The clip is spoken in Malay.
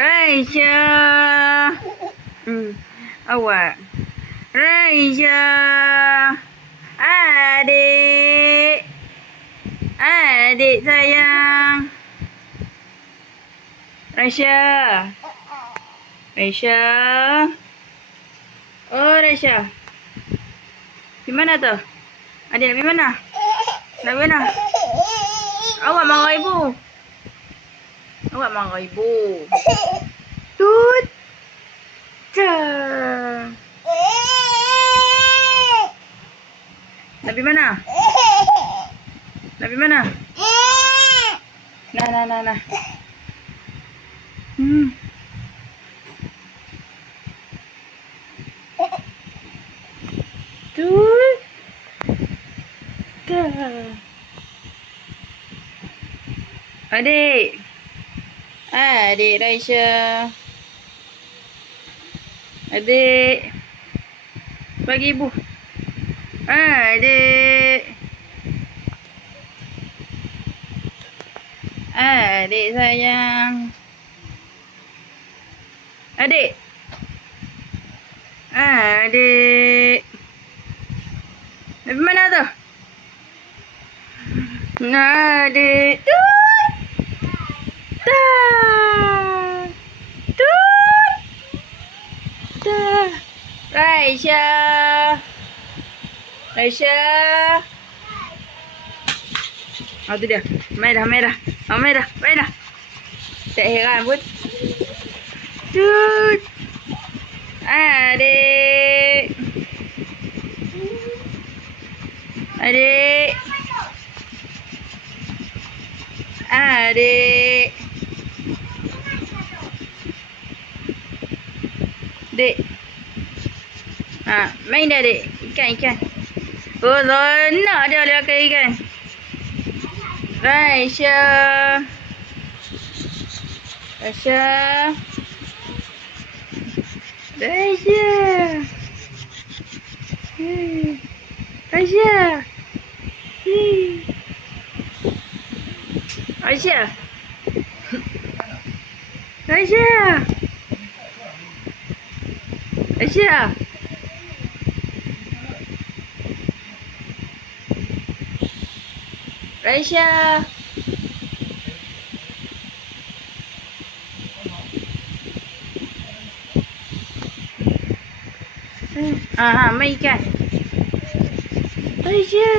Raisya. Awak. Raisya. Adik. Adik sayang. Raisya. Raisya. Oh, Raisya. Di mana tu? Adik nak pergi mana? Nak pergi mana? Awak marah ibu. Awak marah ibu. Tut. Nak pergi mana? Nak pergi mana? Nah. Tut. Adik. Adik Raisya. Adik. Bagi ibu. Adik. Adik sayang. Adik. Adik. Dari mana tu? Adik. Raisya. Raisya. Oh, tu dia. Mai dah. Mai dah. Tak heran pun. Tut. Adik. Adik. Adik. Dek. Main dah, Dek. Ikan. Oh, nak dia makan ikan. Raisya. Raisya. Main ikan. Raisya.